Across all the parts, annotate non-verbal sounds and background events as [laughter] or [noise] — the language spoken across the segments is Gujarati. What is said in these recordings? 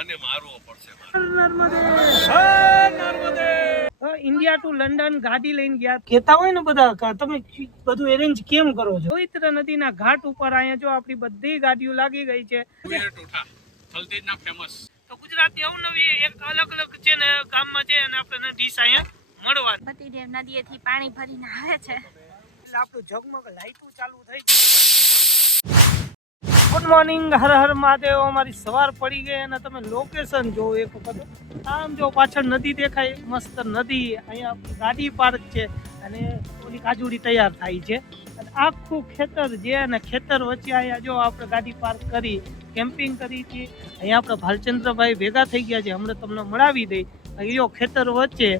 આને મારવો પડશે ઇન્ડિયા ટુ લંડન ગાડી લઈને ગયા. કેતા હોય ને બધા તમે બધું એરેન્જ કેમ કરો છો? પવિત્ર નદીના ઘાટ ઉપર અહીંયા જો આપણી બધી ગાડીઓ લાગી ગઈ છે. હલ્દીના ફેમસ તો ગુજરાતી અવનવી એક અલગ અલગ છે ને ગામમાં છે અને આપણે ડીશ અહીંયા મળવા. પતિદેવ નદીએથી પાણી ભરીને આવે છે. એટલે આપણું જગમગ લાઈટું ચાલુ થઈ ગઈ. Good morning Har Har Mahadev. અમારી સવાર પડી ગઈ અને તમે લોકેશન જોવો એક વખત. આમ જો પાછળ નદી દેખાય, મસ્ત નદી. અહીંયા ગાડી પાર્ક છે અને ઓલી કાજુડી તૈયાર થાય છે. અને આખું ખેતર જે અને ખેતર વચ્ચે અહીંયા જો આપણે ગાડી પાર્ક કરી, કેમ્પિંગ કરી હતી. અહીંયા આપણે ભાલચંદ્રભાઈ ભેગા થઈ ગયા છે. હમણાં તમને મળાવી દઈ. અહીંયા ખેતર વચ્ચે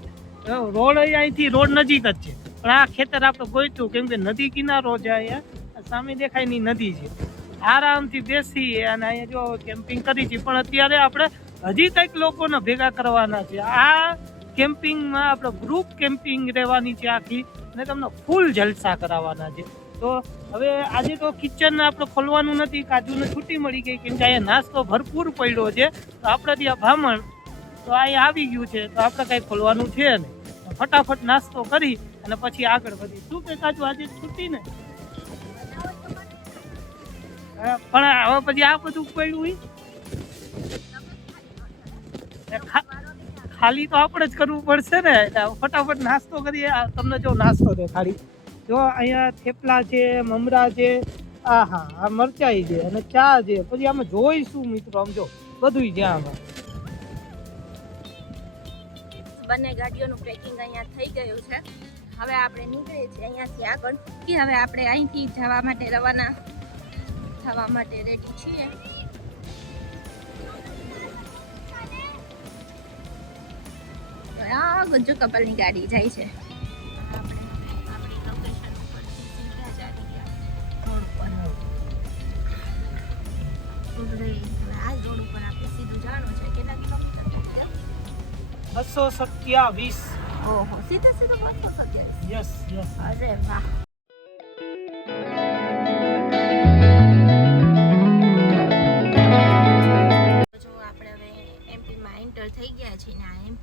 રોડ અહીંયાથી રોડ નજીક જ છે. પણ આ ખેતર આપણે ગોઈતું કેમ કે નદી કિનારો છે અહીંયા. સામે દેખાયની નદી છે. આરામથી બેસી અને અહીંયા જો કેમ્પિંગ કરી છે. પણ અત્યારે આપણે હજી કંઈક લોકોને ભેગા કરવાના છે. આ કેમ્પિંગમાં આપણે ગ્રુપ કેમ્પિંગ રહેવાની છે આખી અને તમને ફૂલ જલસા કરાવવાના છે. તો હવે આજે તો કિચન આપણે ખોલવાનું નથી, કાજુને છૂટી મળી ગઈ કેમ કે અહીંયા નાસ્તો ભરપૂર પડ્યો છે. તો આપણે ત્યાં બ્રાહ્મણ, તો અહીંયા આવી ગયું છે. તો આપણે કંઈ ખોલવાનું છે નહીં. ફટાફટ નાસ્તો કરી અને પછી આગળ વધી શું કે કાજુ, આજે છૂટી ને પણ હવે પછી આ બધું પડ્યું ખાલી તો આપણે જ કરવું પડશે ને. ફટાફટ નાસ્તો કરીએ. તમને જો નાસ્તો દે ખાલી જો અહીંયા થેપલા છે, મમરા છે આ હા આ મરચાઈ છે અને ચા છે. પછી આમાં જોઈશું મિત્રો, આમ જો બધું છે આમાં. બંને ગાડીઓનું પેકિંગ અહીંયા થઈ ગયું છે. હવે આપણે નીકળીએ છીએ અહીંયાથી આગળ. કે હવે આપણે અહીંથી જવા માટે રવાના થવા માટે રેડી છીએ. આ ગુજ્જુ કપલની ગાડી જાય છે? બસો સત્યાવીસ. ઓહો સીધા સીધું બસો સત્યાવીસ. યસ યસ અરે વાહ.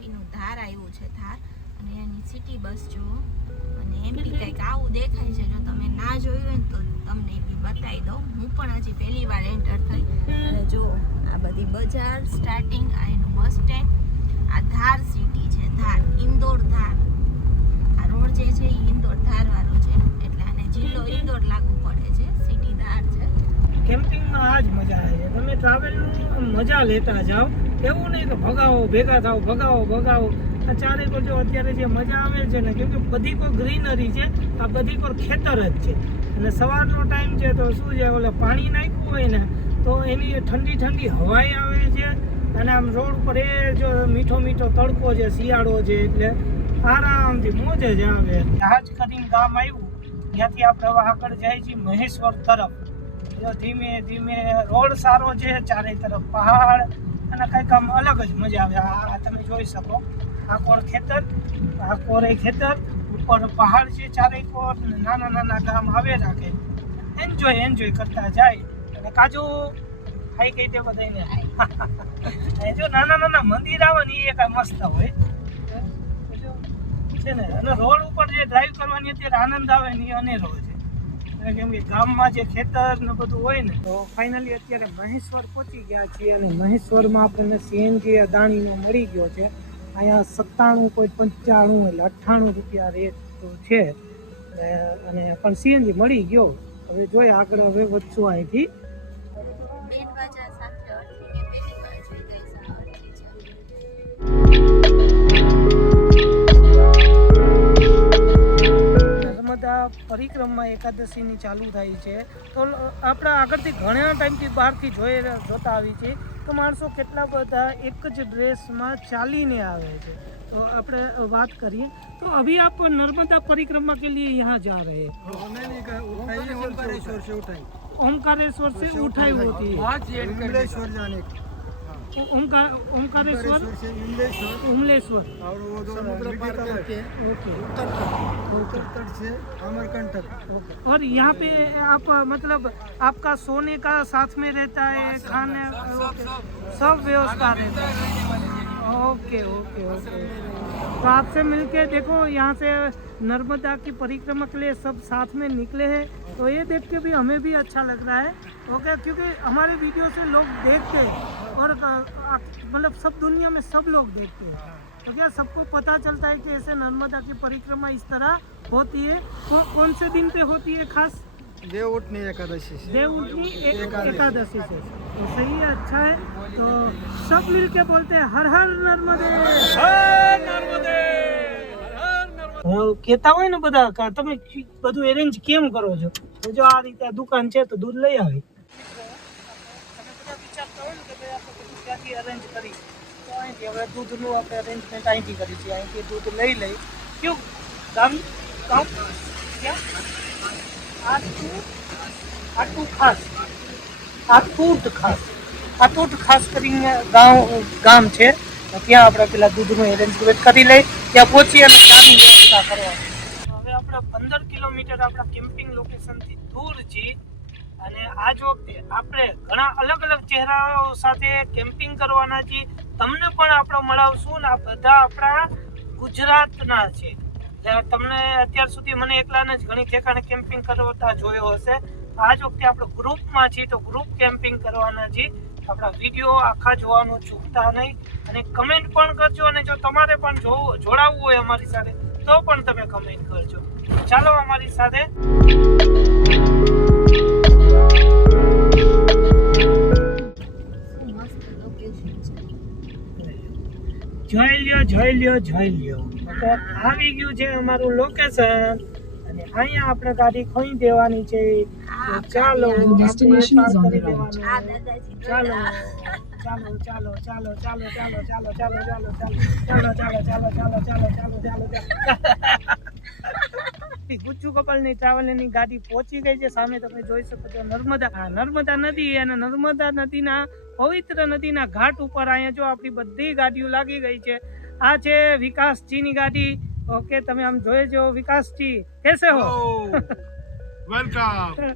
એમપીનું ધાર આવ્યું છે ધાર. અને એની સિટી બસ જુઓ અને એમપી કંઈક આવું દેખાય છે. જો તમે ના જોયું હોય ને તો તમને એમપી બતાવી દઉં. હું પણ હજી પહેલી વાર એન્ટર થઈ. અને જુઓ આ બધી બજાર સ્ટાર્ટિંગ આ એનું બસ સ્ટેન્ડ આ ધાર સિટી છે. ધાર ઇન્દોર ધાર. આ રોડ જે છે એ ઇન્દોર ધાર વાળો છે. એટલે આને જિલ્લો ઇન્દોર લાગુ પડે છે. સિટી ધાર છે. કેમ્પિંગમાં આ જ મજા આવે છે. તમે ટ્રાવેલનું મજા લેતા જાઓ. એવું નહીં કે ભગાવો, ભેગા થાવ ભગાવો ભગાવો. આ ચારે બાજુ અત્યારે જે મજા આવે છે ને, કેમ કે બધી પર ગ્રીનરી છે, આ બધી પર ખેતર જ છે. અને સવારનો ટાઈમ છે તો શું છે, ઓલે પાણી નાખ્યું હોય ને, તો એની ઠંડી ઠંડી હવાઈ આવે છે, અને આમ રોડ પર એ જો મીઠો મીઠો તડકો છે, શિયાળો છે, એટલે આરામથી મોજે જ આવે. જહાજ કરીને ગામ આવ્યું, ત્યાંથી આપણે આગળ જાય છીએ મહેશ્વર તરફ. જો ધીમે ધીમે રોડ સારો છે ચારે તરફ પહાડ અને કંઈક આમ અલગ જ મજા આવે. આ તમે જોઈ શકો. આ કોર ખેતર, આ કોરે ખેતર. ઉપર પહાડ છે ચારે કોર નાના નાના ગામ આવે રાખે એન્જોય એન્જોય કરતા જાય. અને કાજુ ખાઈ ગઈ તે બધાને [laughs] જો નાના નાના મંદિર આવે ને એ કાંઈ મસ્ત હોય. છે ને? અને રોડ ઉપર જે ડ્રાઈવ કરવાની અત્યારે આનંદ આવે ને એ અનેરો છે. કેમ કે ગામમાં જે ખેતર ને બધું હોય ને, તો ફાઇનલી અત્યારે મહેશ્વર પહોંચી ગયા છીએ અને મહેશ્વરમાં આપણને સીએનજી અદાણીનો મળી ગયો છે. અહીંયા સત્તાણું કોઈ પંચાણું એટલે અઠ્ઠાણું રૂપિયા રેટ છે. અને પણ સીએનજી મળી ગયો. હવે જોઈએ આગળ, હવે વધશું અહીંથી. નર્મદા પરિક્રમા એકાદશીની ચાલુ થાય છે તો લ- આપણે આગળથી ઘણા ટાઈમથી બહારથી જોઈ ર- જોતા આવી છે તો માણસો કેટલા બધા એક જ ડ્રેસમાં ચાલીને આવે છે તો આપણે વાત કરીએ तो अभी आप नर्मदा परिक्रमा के लिए यहाँ जा रहे हैं ओमकारेश्वर से उठाई ओमकारेश्वर से उठाई होती है विमलेश्वर जाने की ओमकार ओमकारेश्वर ओमकारेश्वर से विमलेश्वर उमलेश्वर और वो दो समुद्र पार करके ओके। उत्तर तट उत्तर तट से अमरकंटक। और यहाँ पे आप मतलब आपका सोने का साथ में रहता है खाने सब व्यवस्था रहता है। Okay okay okay. तो आपसे मिलके देखो यहाँ से नर्मदा की परिक्रमा के लिए सब साथ में निकले हैं। तो ये देख के भी हमें भी अच्छा लग रहा है। ओके क्योंकि हमारे वीडियो से लोग देखते हैं और अ, आ- मतलब सब दुनिया में सब लोग देखते हैं तो क्या सबको पता चलता है कि ऐसे नर्मदा की परिक्रमा इस तरह होती है कौ, कौन से दिन पे होती है खास દેવઉઠની એકાદશી છે देवउठनी एक एकादशी। एकादशी से तो सही है अच्छा है तो सब मिल के बोलते हैं हर हर नर्मदे કેતા હોય ને બધા કે તમે બધું એરેન્જ કેમ કરો છો તો જો આ રીતે આ દુકાન છે તો દૂધ લઈ આવી દૂધનું આપણે અરેન્જમેન્ટ અહીંથી કરી અહીંથી દૂધ લઈ લઈ કયું ગામ ગામ ક્યાં ખાસ આટૂટ ખાસ ખાસ કરીને ગામ ગામ છે ત્યાં આપણે પેલા દૂધનું એરેન્જમેન્ટ કરી લઈ ત્યાં પહોંચી અને ચાની વ્યવસ્થા કરવાની હવે આપણે પંદર કિલોમીટર આપણા કેમ્પિંગ લોકેશનથી દૂર છીએ અને આ જ વખતે આપણે ઘણા અલગ અલગ ચહેરાઓ સાથે કેમ્પિંગ કરવાના છીએ, તમને પણ આપણે મળાવશું ને આ બધા આપણા ગુજરાતના છે. તમને અત્યાર સુધી મને એકલાને જ ઘણી ઠેકાણે કેમ્પિંગ કરતા જોયો હશે. આ જ વખતે આપણે ગ્રુપમાં છીએ તો ગ્રુપ કેમ્પિંગ કરવાના છીએ. આપણા વીડિયો આખા જોવાનું ચૂકતા નહીં. અને કમેન્ટ પણ કરજો અને જો તમારે પણ જોવું જોડાવવું હોય અમારી સાથે, તો પણ તમે કમેન્ટ કરજો. ચાલો અમારી સાથે. જોઈ લ્યો જોઈ લ્યો જોઈ લ્યો તો આવી ગયું છે અમારું લોકેશન અને અહીંયા આપણે ગાડી ખોઈ દેવાની છે ચાલો ચાલો ચાલો ચાલો ચાલો ચાલો ચાલો ચાલો ચાલો ચાલો ચાલો ચાલો ચાલો ચાલો ચાલો ચાલો ચાલો ચાલો ચાલો ગુચ્છુ કપલની ટ્રાવેલની ગાડી પહોંચી ગઈ છે. સામે તમે જોઈ શકો છો નર્મદા. નર્મદા નદી અને નર્મદા નદીના પવિત્ર નદીના ઘાટ ઉપર અહીંયા જો આપણી બધી ગાડીઓ લાગી ગઈ છે. આ છે વિકાસજીની ગાડી. ઓકે તમે આમ જોઈ જો વિકાસજી કેસે હો? વેલકમ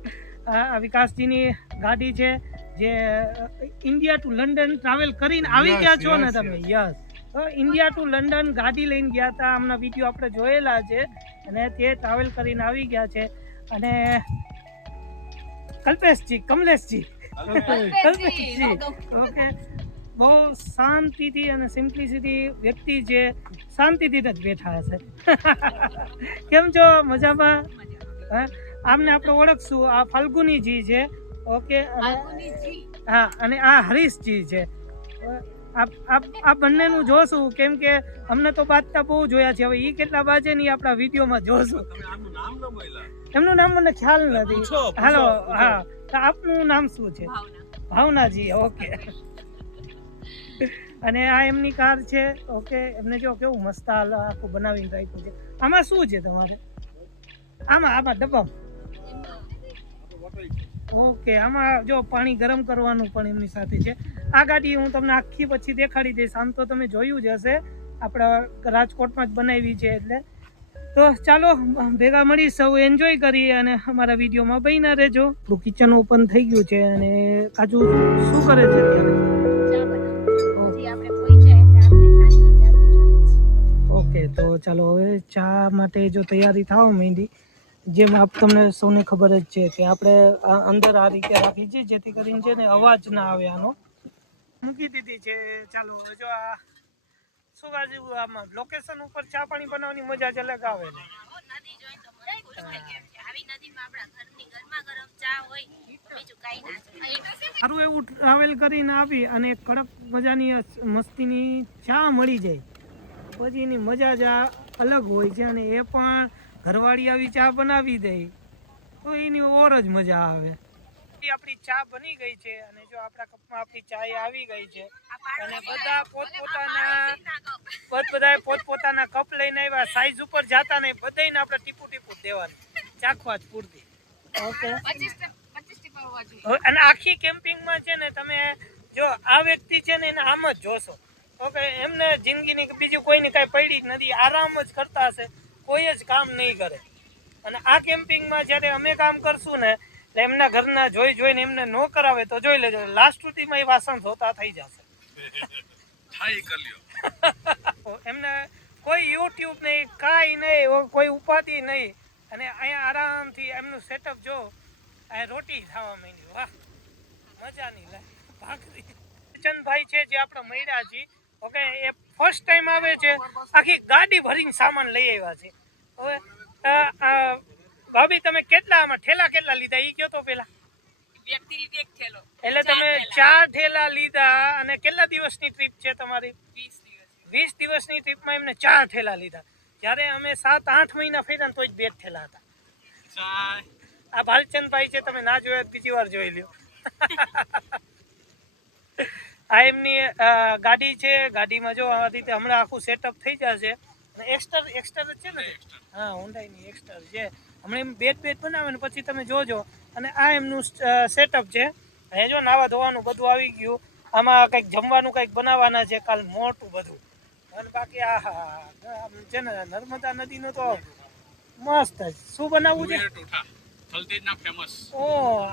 વિકાસજીની ગાડી છે જે ઇન્ડિયા ટુ લંડન ટ્રાવેલ કરીને આવી ગયા છો ને તમે? યસ ઇન્ડિયા ટુ લંડન ગાડી લઈને ગયા હતા. આમના વીડિયો આપણે જોયેલા છે. અને તે ટ્રાવેલ કરીને આવી ગયા છે. અને કલ્પેશજી કમલેશજી. કલ્પેશજી ઓકે બહુ શાંતિથી અને સિમ્પલિસિટી વ્યક્તિ જે શાંતિથી જ બેઠા હશે. [laughs] કેમ છો? મજામાં? હા? આમને આપણે ઓળખશું આ ફાલ્ગુનીજી છે. ઓકે હા અને આ હરીશજી છે. આ આપ આ બંનેનું જોશું. કેમ કે અમને તો બાજતા બહુ જોયા છે. હવે એ કેટલા બાજે ને ઈ આપણા વિડીયોમાં જોશું. એમનું નામ મને ખ્યાલ નથી. હાલો હા. તો આપનું નામ શું છે? ભાવનાજી ઓકે. અને આ એમની કાર છે ઓકે. એમને જો કેવું મસ્ત હાલ આખું બનાવીને રાખ્યું છે. આમાં શું છે તમારે? આમાં આમાં ડબ્બા ઓકે આમાં જો પાણી ગરમ કરવાનું પણ એમની સાથે છે. આ ગાડી હું તમને આખી પછી દેખાડી દઈશ. આમ તો તમે જોયું જ હશે. આપણા રાજકોટમાં જ બનાવી છે એટલે. તો ચાલો ભેગા મળી સૌ એન્જોય કરી અને અમારા વિડીયોમાં બહીના રહેજો. આપણું કિચન ઓપન થઈ ગયું છે અને કાજુ શું કરે છે અત્યારે. ઓકે તો ચાલો હવે ચા માટે જો તૈયારી થાવ મહેંદી જેમ આપ તમને સૌને ખબર જ છે કે આપણે અંદર આ રીતે રાખી છે, જેથી કરીને છે ને અવાજ ના આવે આનો. મૂકી દીધી છે. ચાલો હવે જો આ શું બાજુ આમાં લોકેશન ઉપર ચા પાણી બનાવવાની મજા જ અલગ આવે ના. સારું એવું ટ્રાવેલ કરીને આવી અને કડક મજાની મસ્તીની ચા મળી જાય. પછી એની મજા જ અલગ હોય છે અને એ પણ ઘરવાળી આવી ચા બનાવી દે તો એની ઓર જ મજા આવે. એ આપણી ચા બની ગઈ છે અને જો આપણા કપમાં આપણી ચા આવી ગઈ છે. અને બધા પોતપોતાના બધ બધા પોતપોતાના કપ લઈને આવ્યા સાઈઝ ઉપર જાતા નહીં બધાને આપણે ટીપુ ટીપુ દેવાનું. ચાખવા જ પૂરતી. ઓકે. અને આખી કેમ્પિંગમાં છે ને તમે જો આ વ્યક્તિ છે ને એને આમ જ જોશો. ઓકે એમને જિંદગીની કે બીજી કોઈની કાંઈ પડી જ નથી આરામ જ કરતા હશે. કોઈ જ કામ નહીં કરે. અને આ કેમ્પિંગમાં જ્યારે અમે કામ કરશું ને એટલે એમના ઘરના જોઈ જોઈને એમને ન કરાવે તો જોઈ લેજો લાસ્ટ સુધીમાં એ વાસણ ધોતા થઈ જશે. [laughs] એમને કોઈ યુટ્યુબ નહીં કાંઈ નહીં કોઈ ઉપાધિ નહીં. અને અહીંયા આરામથી એમનું સેટઅપ જો આ રોટી ખાવા માંડી વાહ મજાની લે ભાખરી. ચંદભાઈ છે જે આપણા છીએ. ઓકે એ ફર્સ્ટ ટાઈમ આવે છે. આખી ગાડી ભરીને સામાન લઈ આવ્યા છે. ભાભી તમે કેટલા આમાં ઠેલા કેટલા લીધા? એ કયો તો પેલા. વ્યક્તિ એક એટલે તમે ચાર ઠેલા લીધા અને કેટલા દિવસની ટ્રીપ છે તમારી? વીસ દિવસ. વીસ દિવસની ટ્રીપમાં એમને ચાર ઠેલા લીધા. જ્યારે અમે સાત આઠ મહિના ફેર્યા તો જ બે ઠેલા હતા. આ ભાલચંદભાઈ છે તમે ના જોયા બીજી વાર જોઈ લ્યો. [laughs] આ એમની ગાડી છે ગાડીમાં જો આ રીતે હમણાં આખું સેટઅપ થઈ જશે એક્સ્ટર એક્સ્ટર છે ને? હા હોન્ડાઈની એક્સ્ટર છે. હમણાં એમ બેટ બેટ બનાવે ને પછી તમે જોજો. અને આ એમનું સેટઅપ છે. હે જો નાવા ધોવાનું બધું આવી ગયું. આમાં કંઈક જમવાનું કંઈક બનાવવાના છે કાલ મોટું બધું. અને બાકી આ છે ને નર્મદા નદીનું તો મસ્ત શું બનાવવું છે? ફેમસ ઓ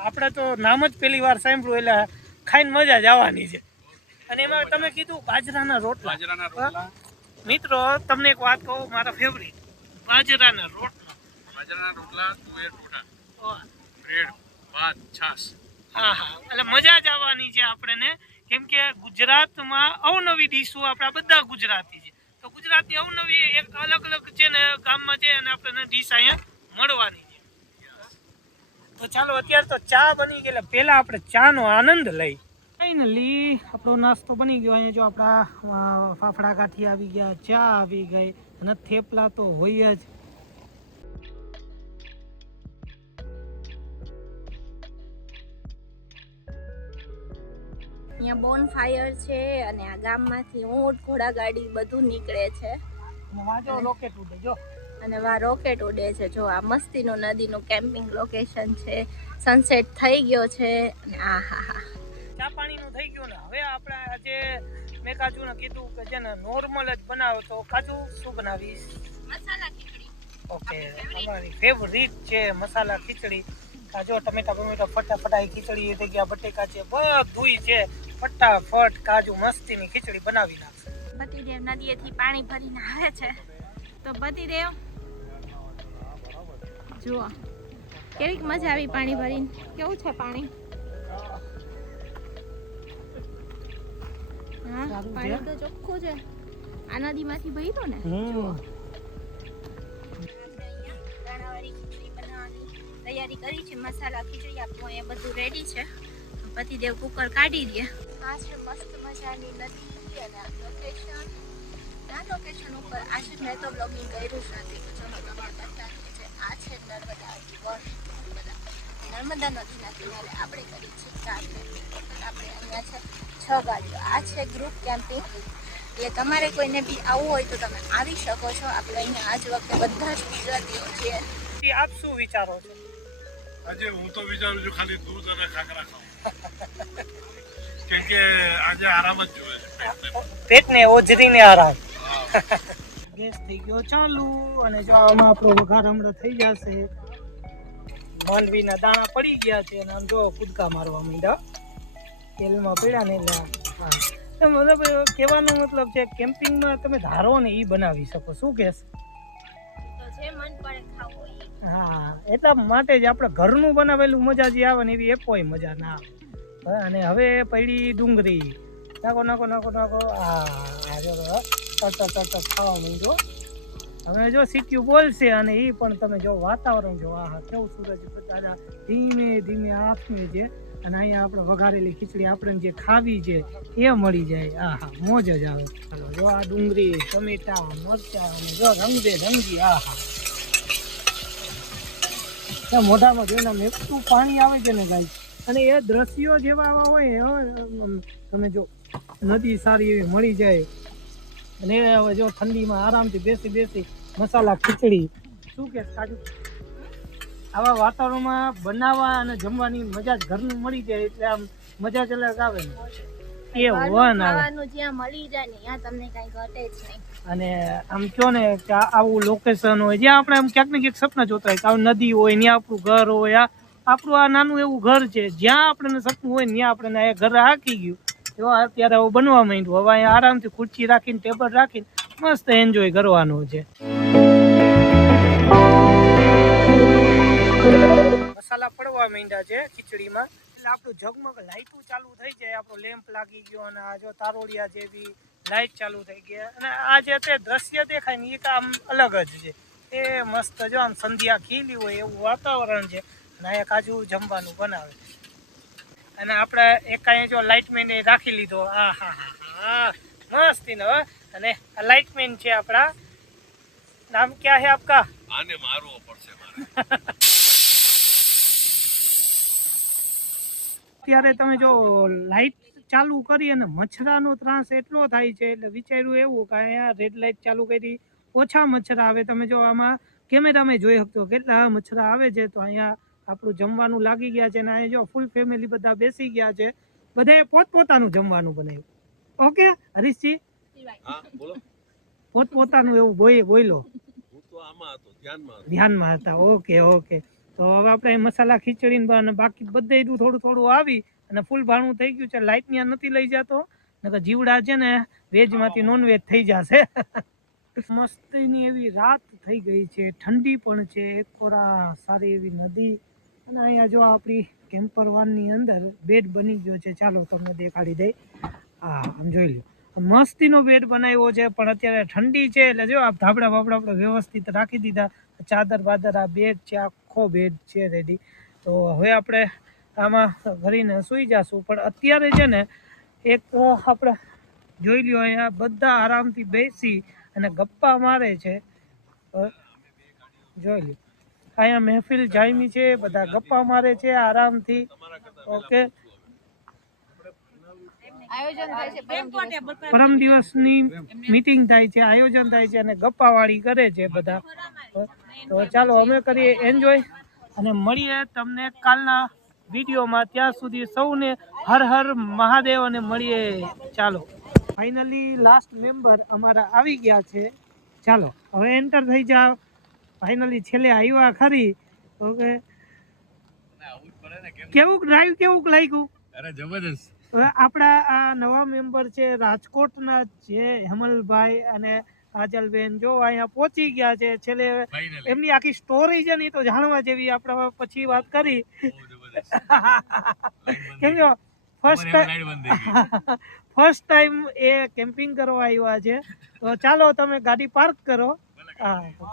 આપણે તો નામ જ પેલી વાર સાંભળ્યું એટલે ખાઈને મજા જ આવવાની છે. અને એમાં તમે કીધું બાજરાના રોટલા. બાજરાના રોટલા. મિત્રો તમને એક વાત કહું મારા ફેવરિટ બાજરાના રોટલા. બાજરાના રોટલા તુવેર ઓ, બ્રેડ ભાત છાસ હા હા. એટલે મજા જ આવવાની છે આપણને. કેમ કે ગુજરાતમાં અવનવી ડીશો આપણા બધા ગુજરાતી છે. તો ગુજરાતી અવનવી એક અલગ અલગ છે ને ગામમાં છે અને આપણને ડીશ અહીંયા મળવાની છે. તો ચાલો અત્યારે તો ચા બની ગયેલા પહેલાં આપણે ચાનો આનંદ લઈ ફાઇનલી આપણો નાસ્તો બની ગયો અહીંયા જો આપણા ફાફડા કાઠી આવી ગયા ચા આવી ગઈ અને થેપલા તો હોય જ. અહીંયા બોન ફાયર છે અને આ ગામમાંથી ઊંટ ઘોડા ગાડી બધું નીકળે છે. અને વાંચો રોકેટ ઉડે જો. અને વા રોકેટ ઉડે છે. જો આ મસ્તીનું નદીનું કેમ્પિંગ લોકેશન છે. સનસેટ થઈ ગયો છે. અને આ હા હા. ચા પાણીનું થઈ ગયું ને હવે આપણે આજે મેં કાજુને કીધું કે છે ને નોર્મલ જ બનાવો તો કાજુ શું બનાવીશ? મસાલા ખીચડી. ઓકે અમારી ફેવરિટ છે મસાલા ખીચડી. કાજુ ટમેટા બમેટા ફટાફટાઈ ખીચડી થઈ ગયા બટેકા છે બધુંય છે. ફટાફટ કાજુ મસ્તીની ખીચડી બનાવી નાખશે. પતિદેવ નદીએથી પાણી ભરીને આવે છે. તો પતિદેવ જુઓ કેવી મજા આવી પાણી ભરીને. કેવું છે પાણી? હા પાણી તો ચોખ્ખું છે. આ નદીમાંથી ને. દાણાવાળી ખીચડી બનાવવાની તૈયારી કરી છે. મસાલા ખીચડી આપણું એ બધું રેડી છે. પતિદેવ કુકર કાઢી દે. આ મસ્ત મજાની નદી અને લોકેશન આ લોકેશન ઉપર આજે મેં તો બ્લોગિંગ કર્યું જ નથી તો ચલો તમને બતાવીએ છે. આ છે નર્મદા નર્મદા નદીના કિનારે આપણે કરી છે ચાર આપણે અહીંયા છે. છ ગાડીઓ આ છે ગ્રુપ કેમ્પિંગ એટલે તમારે કોઈને બી આવવું હોય તો તમે આવી શકો છો. આપણે અહીંયા આજ વખતે બધા જ ગુજરાતીઓ છીએ. આપ શું વિચારો છો? આજે હું તો વિચારું છું ખાલી દૂધ અને ખાખરા ખાઉં. કેમ કે આજે આરામ જ જોઈએ. પેટને ઓજરીને આરામ. ગેસ થઈ ગયો ચાલુ અને જો આમાં આપણો વઘાર હમણાં થઈ જશે. માંડવીના દાણા પડી ગયા છે અને આમ જો કૂદકા મારવા માંડ્યા. તેલમાં પડ્યા ને એટલે મતલબ કહેવાનો મતલબ છે કેમ્પિંગમાં તમે ધારો ને એ બનાવી શકો. શું કહેશ? જે. હા એટલા માટે જ આપણે ઘરનું બનાવેલું મજા જે આવે ને એવી એ કોઈ મજા ના આવે. અને હવે પડી ડુંગળી. નાખો નાખો નાખો નાખો. હા જો તરત તરત ખાવા માંડ્યો. હવે જો સીટ્યું બોલશે અને એ પણ તમે જો વાતાવરણ જો આ કેવું સૂરજ દાદા ધીમે ધીમે આંખને છે અને અહીંયા આપણે વઘારેલી ખીચડી આપણે જે ખાવી છે, એ મળી જાય. આહા, મોજ જ આવે. જો આ ડુંગળી, ટમેટા, મરચા અને જો રંગબેરંગી આ આહા મોઢામાં જોઈને આમ એટલું પાણી આવે છે ને ગાય અને એ દ્રશ્યો જેવા આવા હોય તમે જો નદી સારી એવી મળી જાય. અને જો ઠંડીમાં આરામથી બેસી બેસી મસાલા ખીચડી. શું કે કાજુ આવા વાતાવરણમાં બનાવવા અને જમવાની મજા જ ઘરનું મળી જાય એટલે આમ મજા જ અલગ આવે ને. એ વન આવે જ્યાં મળી જાય ને ત્યાં તમને કઈ ઘટે જ નહીં. અને આમ કયો ને કે આવું લોકેશન હોય જ્યાં આપણે આમ ક્યાંક ને ક્યાંક સપના જોતા હોય કે આવું નદી હોય ત્યાં આપણું ઘર હોય આ આપણું આ નાનું એવું ઘર છે જ્યાં આપણને સપનું હોય ત્યાં આપણે ઘર હાકી ગયું. જો અત્યારે બનવા માંડ્યું. હવે આરામથી ખુરચી રાખીને ટેબલ રાખીને મસ્ત એન્જોય કરવાનું છે. મસાલા પડવા માંડ્યા છે ખીચડીમાં. એટલે આપણું ઝગમગ લાઇટું ચાલુ થઈ જાય આપણો લેમ્પ લાગી ગયો અને આ જો તારોડિયા જેવી લાઇટ ચાલુ થઈ ગઈ. અને આ જે તે દ્રશ્ય દેખાય ને એ તો આમ અલગ જ છે. એ મસ્ત જો આમ સંધ્યા ખીલી હોય એવું વાતાવરણ છે. અને અહીંયા કાજુ જમવાનું બનાવે. અને આપણે એક અહીંયા જો લાઈટમેન એ રાખી લીધો. આ હા હા હા મસ્તી હો. અને આ લાઇટમેન છે આપણા. નામ ક્યાં હે આપકા? આને મારવો પડશે મારે. [laughs] અત્યારે તમે જો લાઇટ ચાલુ કરી અને મચ્છરાનો ત્રાસ એટલો થાય છે એટલે વિચાર્યું એવું કે અહીંયા રેડ લાઇટ ચાલુ કરી ઓછા મચ્છર આવે. તમે જો આમાં કેમેરામાં જોઈ શકતો કેટલા મચ્છરા આવે છે. તો અહીંયા આપણું જમવાનું લાગી ગયા છે અને અહીંયા જો ફૂલ ફેમિલી બધા બેસી ગયા છે. બધાએ પોતપોતાનું જમવાનું બનાવ્યું. ઓકે હરીશજી? પોતપોતાનું એવું બોઈ બોલો ધ્યાનમાં હતા. Okay okay. તો હવે આપણે મસાલા ખીચડી ને અને બાકી બધે થોડું થોડું આવી અને ફૂલ ભાણું થઈ ગયું છે. લાઇટ ત્યાં નથી લઈ જતો. નકર જીવડા છે ને વેજમાંથી નોનવેજ થઈ જશે. [laughs] મસ્તીની એવી રાત થઈ ગઈ છે. ઠંડી પણ છે. એકોરા સારી એવી નદી. અને અહીંયા જો આપણી કેમ્પર વાનની અંદર બેડ બની ગયો છે. ચાલો તમને દેખાડી દઈ. હા આમ જોઈ લો મસ્તીનો બેડ બનાવ્યો છે પણ અત્યારે ઠંડી છે. એટલે જો આ ધાબડા બાબડા આપણે વ્યવસ્થિત રાખી દીધા. ચાદર બાદર આ બેડ છે આખો બેડ છે રેડી તો હવે આપણે આમાં ભરીને સૂઈ જશું. પણ અત્યારે છે ને એક આપણે જોઈ લ્યો અહીંયા બધા આરામથી બેસી અને ગપ્પા મારે છે. જોઈ લ્યો. અહીંયા મહેફિલ જામી છે બધા ગપ્પા મારે છે આરામથી. ઓકે. આયોજન થાય છે પરમ પરમ દિવસની મીટિંગ થાય છે આયોજન થાય છે અને ગપ્પાવાળી કરે છે બધા. તો ચાલો અમે કરીએ એન્જોય અને મળીએ તમને કાલના વિડીયોમાં. ત્યાં સુધી સૌને હર હર મહાદેવ અને મળીએ. ચાલો. ફાઇનલી લાસ્ટ મેમ્બર અમારા આવી ગયા છે. ચાલો હવે એન્ટર થઈ જાઓ. ફાઇનલી છેલ્લે આવ્યા ખરી. ઓકે. કેવું ડ્રાઈવ કેવું લાગ્યું? અરે જબરદસ્ત હવે આપણા આ નવા મેમ્બર છે રાજકોટના છે હેમલભાઈ અને કાજલબેન જો અહીંયા પહોંચી ગયા છે છેલ્લે એમની આખી સ્ટોરી છે ને એ તો જાણવા જેવી આપણે પછી વાત કરી. [laughs] કેમ કે ફર્સ્ટ ફર્સ્ટ ટાઈમ એ કેમ્પિંગ કરવા આવ્યા છે. તો ચાલો તમે ગાડી પાર્ક કરો. હા.